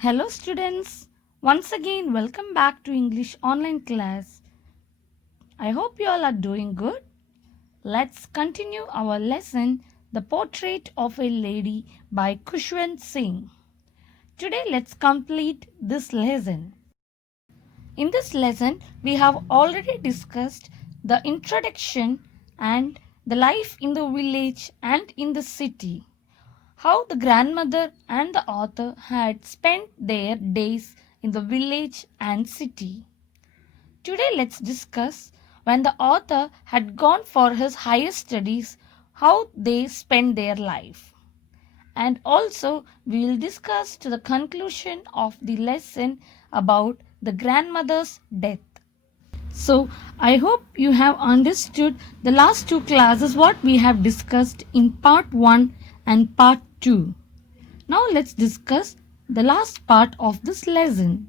Hello students, once again welcome back to English online class. I hope you all are doing good. Let's continue our lesson The Portrait of a Lady by Khushwant Singh. Today let's complete this lesson. In this lesson we have already discussed the introduction and the life in the village and in the city. How the grandmother and the author had spent their days in the village and city. Today let's discuss when the author had gone for his higher studies, how they spent their life. And also we will discuss to the conclusion of the lesson about the grandmother's death. So I hope you have understood the last two classes what we have discussed in part 1 and part 2. Now let's discuss the last part of this lesson.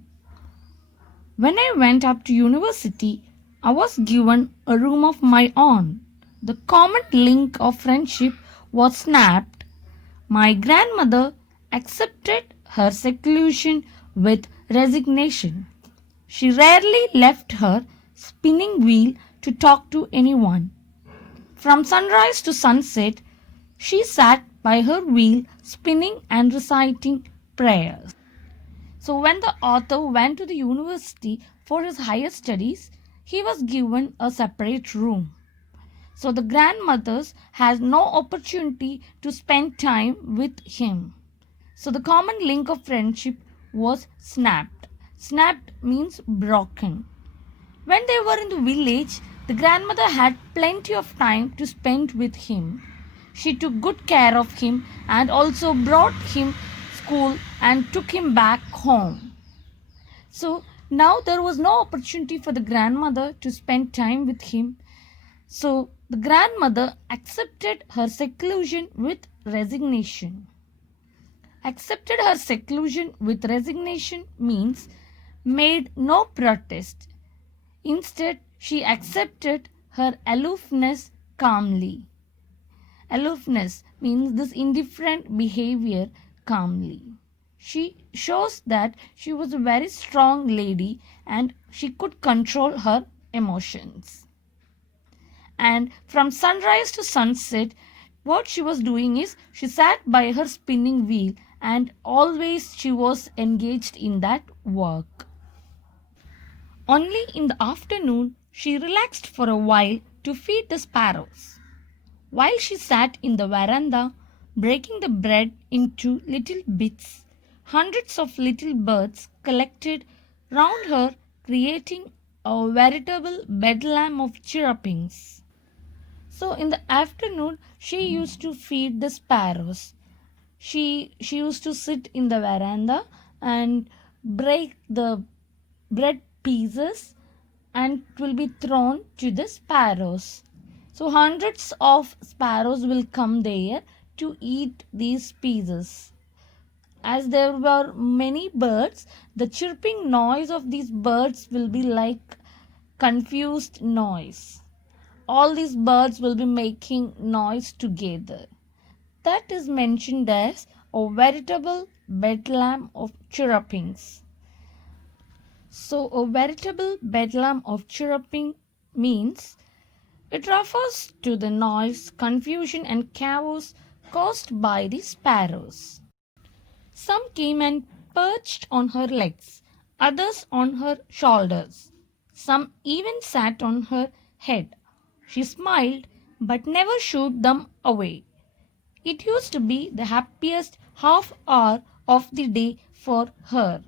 When I went up to university, I was given a room of my own. The common link of friendship was snapped. My grandmother accepted her seclusion with resignation. She rarely left her spinning wheel to talk to anyone. From sunrise to sunset, she sat by her wheel spinning and reciting prayers. So, when the author went to the university for his higher studies, he was given a separate room. So, the grandmothers had no opportunity to spend time with him. So, the common link of friendship was snapped. Snapped means broken. When they were in the village, the grandmother had plenty of time to spend with him. She took good care of him and also brought him school and took him back home. So now there was no opportunity for the grandmother to spend time with him. So the grandmother accepted her seclusion with resignation. Accepted her seclusion with resignation means made no protest. Instead, she accepted her aloofness calmly. Aloofness means this indifferent behavior calmly. She shows that she was a very strong lady and she could control her emotions. And from sunrise to sunset, what she was doing is she sat by her spinning wheel and always she was engaged in that work. Only in the afternoon she relaxed for a while to feed the sparrows. While she sat in the veranda, breaking the bread into little bits, hundreds of little birds collected round her, creating a veritable bedlam of chirrupings. So, in the afternoon, she used to feed the sparrows. She used to sit in the veranda and break the bread pieces and it will be thrown to the sparrows. So hundreds of sparrows will come there to eat these pieces. As there were many birds, the chirping noise of these birds will be like confused noise. All these birds will be making noise together. That is mentioned as a veritable bedlam of chirrupings. So a veritable bedlam of chirruping means it refers to the noise, confusion, and chaos caused by the sparrows. Some came and perched on her legs, others on her shoulders. Some even sat on her head. She smiled but never shooed them away. It used to be the happiest half hour of the day for her.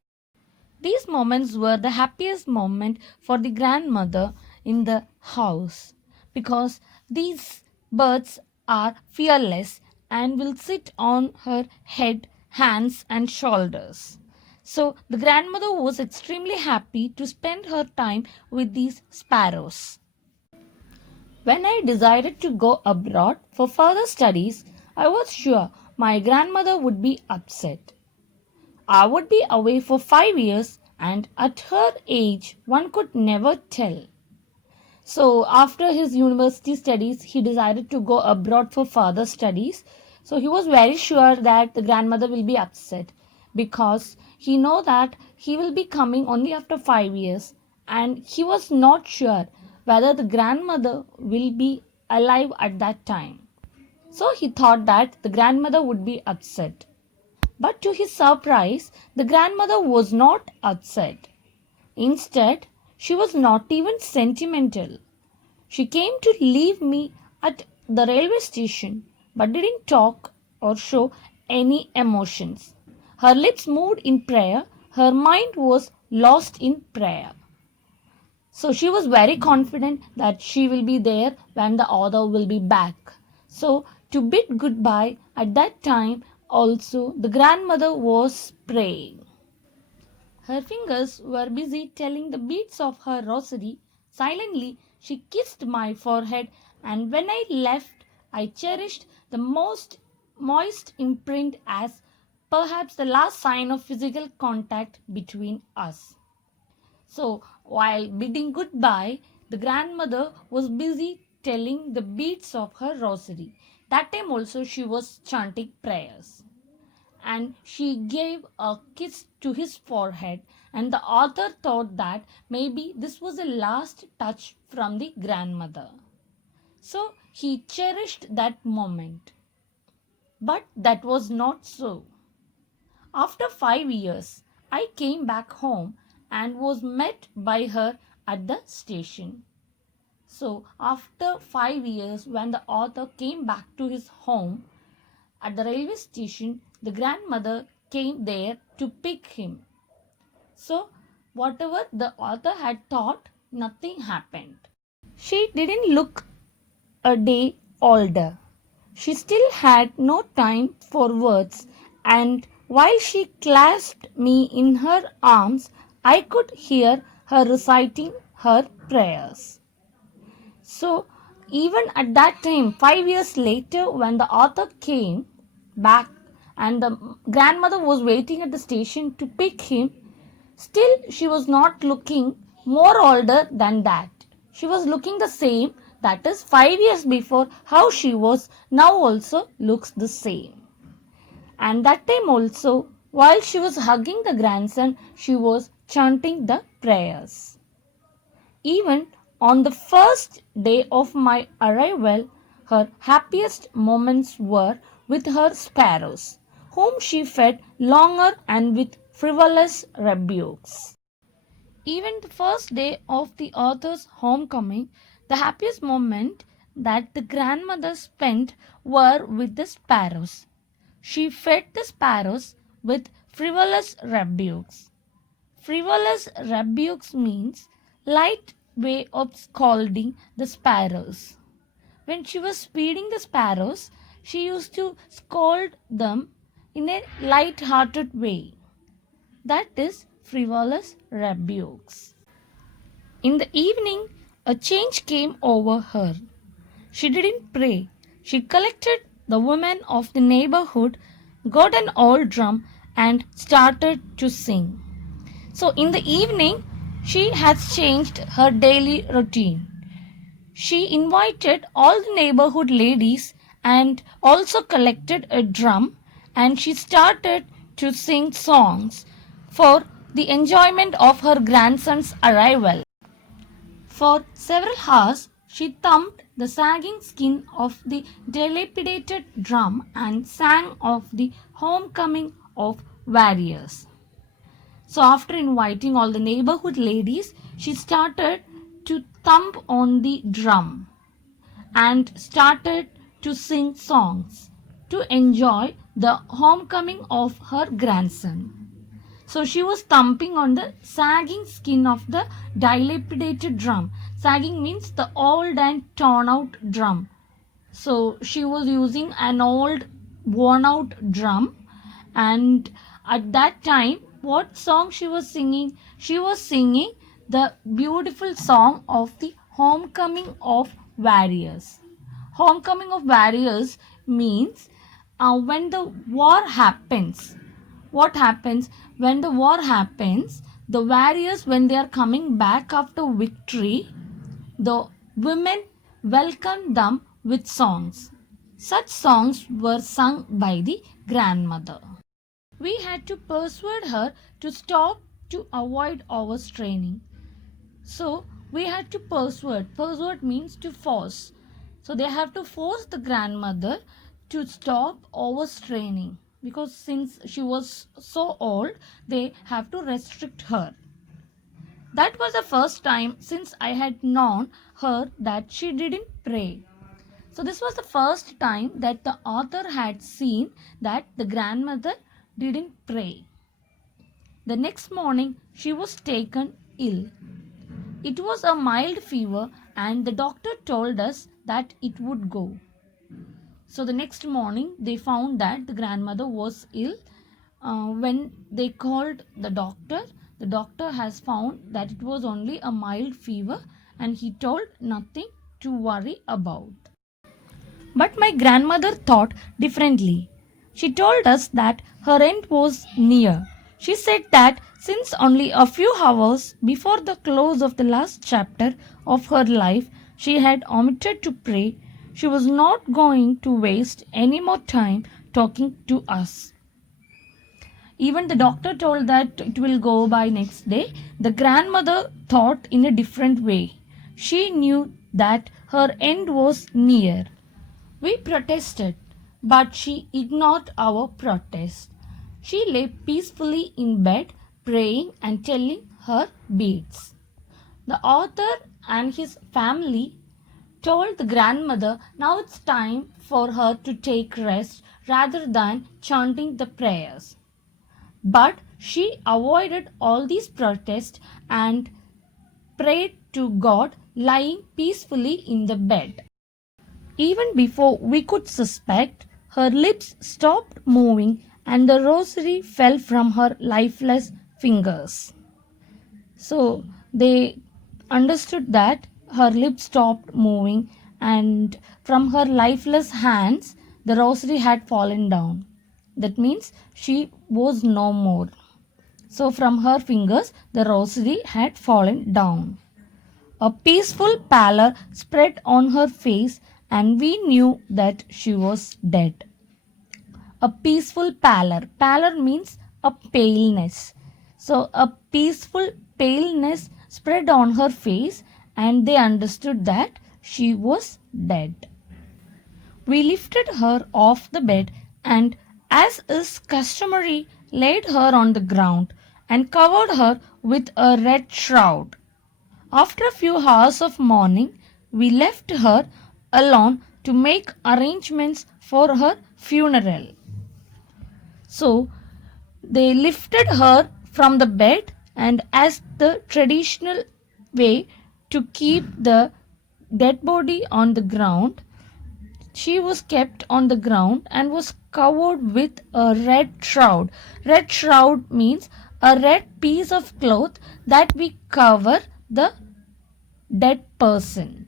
These moments were the happiest moment for the grandmother in the house because these birds are fearless and will sit on her head, hands, and shoulders. So the grandmother was extremely happy to spend her time with these sparrows. When I decided to go abroad for further studies, I was sure my grandmother would be upset. I would be away for 5 years, and at her age, one could never tell. So, after his university studies, he decided to go abroad for further studies. So, he was very sure that the grandmother will be upset. because he know that he will be coming only after 5 years, and he was not sure whether the grandmother will be alive at that time. So he thought that the grandmother would be upset. But to his surprise, the grandmother was not upset. Instead, she was not even sentimental. She came to leave me at the railway station but didn't talk or show any emotions. Her lips moved in prayer, her mind was lost in prayer. So she was very confident that she will be there when the author will be back. So to bid goodbye at that time also the grandmother was praying. Her fingers were busy telling the beads of her rosary. Silently she kissed my forehead, and when I left I cherished the most moist imprint as perhaps the last sign of physical contact between us. So, while bidding goodbye, the grandmother was busy telling the beads of her rosary. That time also she was chanting prayers. And she gave a kiss to his forehead, and the author thought that maybe this was a last touch from the grandmother. So he cherished that moment. But that was not so. After 5 years, I came back home and was met by her at the station. So, after 5 years, when the author came back to his home at the railway station, the grandmother came there to pick him. So, whatever the author had thought, nothing happened. She didn't look a day older. She still had no time for words, and while she clasped me in her arms, I could hear her reciting her prayers. So, even at that time, 5 years later, when the author came back and the grandmother was waiting at the station to pick him, still she was not looking more older than that. She was looking the same, that is 5 years before how she was, now also looks the same. And that time also, while she was hugging the grandson, she was chanting the prayers. Even on the first day of my arrival, her happiest moments were with her sparrows, whom she fed longer and with frivolous rebukes. Even the first day of the author's homecoming, the happiest moment that the grandmother spent were with the sparrows. She fed the sparrows with frivolous rebukes. Frivolous rebukes means light way of scolding the sparrows. When she was feeding the sparrows, she used to scold them in a light-hearted way. That is frivolous rebukes. In the evening, a change came over her. She didn't pray. She collected the women of the neighborhood, got an old drum, and started to sing. So, in the evening, she has changed her daily routine. She invited all the neighborhood ladies and also collected a drum, and she started to sing songs for the enjoyment of her grandson's arrival. For several hours, she thumped the sagging skin of the dilapidated drum and sang of the homecoming of warriors. So, after inviting all the neighborhood ladies, she started to thump on the drum and started to sing songs to enjoy the homecoming of her grandson. So she was thumping on the sagging skin of the dilapidated drum. Sagging means the old and torn out drum. So she was using an old worn out drum, and at that time what song she was singing? She was singing the beautiful song of the homecoming of warriors. Homecoming of warriors means when the war happens. What happens when the war happens? The warriors, when they are coming back after victory, the women welcomed them with songs. Such songs were sung by the grandmother. We had to persuade her to stop to avoid overstraining. So we had to persuade. Persuade means to force. So they have to force the grandmother to stop overstraining, because since she was so old, they have to restrict her. That was the first time since I had known her that she didn't pray. So this was the first time that the author had seen that the grandmother didn't pray. The next morning she was taken ill. It was a mild fever and the doctor told us that it would go. So the next morning they found that the grandmother was ill. When they called the doctor has found that it was only a mild fever and he told nothing to worry about. But my grandmother thought differently. She told us that her end was near. She said that since only a few hours before the close of the last chapter of her life she had omitted to pray, she was not going to waste any more time talking to us. Even the doctor told that it will go by next day. The grandmother thought in a different way. She knew that her end was near. We protested, but she ignored our protest. She lay peacefully in bed, praying and telling her beads. The author and his family told the grandmother now it's time for her to take rest rather than chanting the prayers. But she avoided all these protests and prayed to God lying peacefully in the bed. Even before we could suspect, her lips stopped moving and the rosary fell from her lifeless fingers. So they understood that her lips stopped moving and from her lifeless hands the rosary had fallen down. That means she was no more. So from her fingers the rosary had fallen down. A peaceful pallor spread on her face, and we knew that she was dead. A peaceful pallor. Pallor means a paleness. So, a peaceful paleness spread on her face, and they understood that she was dead. We lifted her off the bed and, as is customary, laid her on the ground and covered her with a red shroud. After a few hours of mourning, we left her alone to make arrangements for her funeral. So they lifted her from the bed, and as the traditional way to keep the dead body on the ground, she was kept on the ground and was covered with a red shroud. Red shroud means a red piece of cloth that we cover the dead person.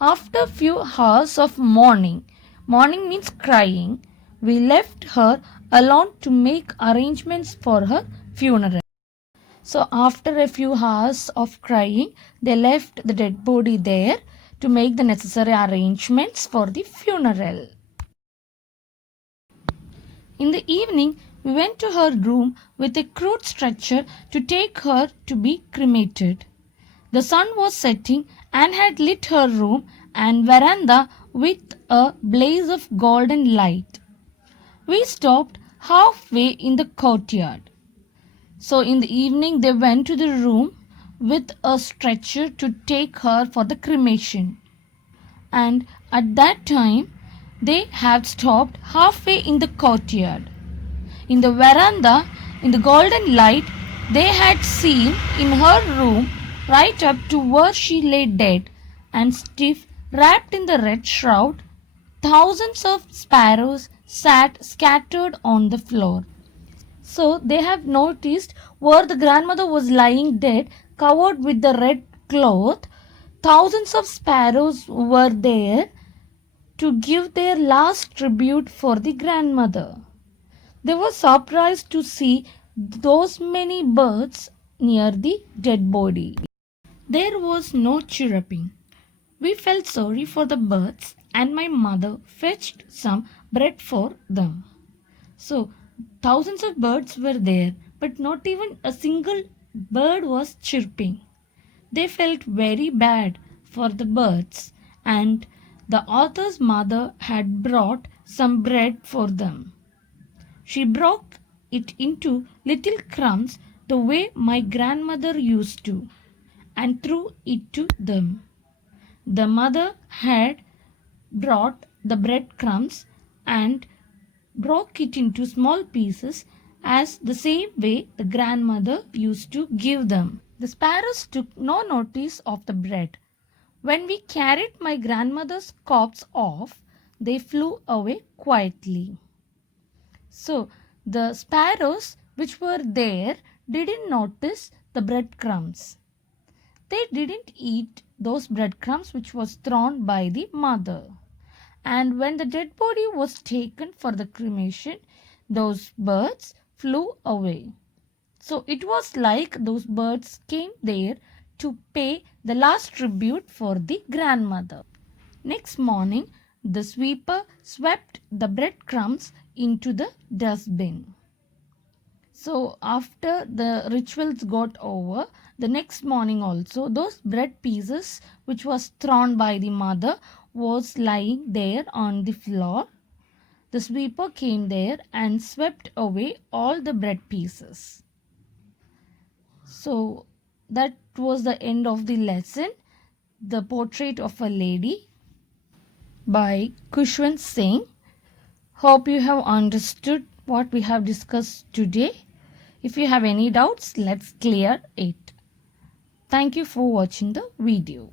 After a few hours of mourning, mourning means crying, we left her alone to make arrangements for her funeral. So after a few hours of crying, they left the dead body there to make the necessary arrangements for the funeral. In the evening, we went to her room with a crude stretcher to take her to be cremated. The sun was setting and had lit her room and veranda with a blaze of golden light. We stopped halfway in the courtyard. So in the evening they went to the room with a stretcher to take her for the cremation. And at that time they had stopped halfway in the courtyard. In the veranda, in the golden light, they had seen in her room right up to where she lay dead and stiff, wrapped in the red shroud, thousands of sparrows sat scattered on the floor. So they have noticed where the grandmother was lying dead, covered with the red cloth, thousands of sparrows were there to give their last tribute for the grandmother. They were surprised to see those many birds near the dead body. There was no chirruping. We felt sorry for the birds and my mother fetched some bread for them. So Thousands of birds were there, but not even a single bird was chirping. They felt very bad for the birds, and the author's mother had brought some bread for them. She broke it into little crumbs the way my grandmother used to, and threw it to them. The mother had brought the breadcrumbs and broke it into small pieces as the same way the grandmother used to give them. The sparrows took no notice of the bread. When we carried my grandmother's corpse off, they flew away quietly. So the sparrows which were there didn't notice the breadcrumbs. They didn't eat those breadcrumbs which was thrown by the mother. And when the dead body was taken for the cremation, those birds flew away. So it was like those birds came there to pay the last tribute for the grandmother. Next morning, the sweeper swept the breadcrumbs into the dustbin. So after the rituals got over, the next morning also, those bread pieces which was thrown by the mother was lying there on the floor. The sweeper came there and swept away all the bread pieces. So that was the end of the lesson, The Portrait of a Lady by Khushwant Singh. Hope you have understood what we have discussed today. If you have any doubts, let's clear it. Thank you for watching the video.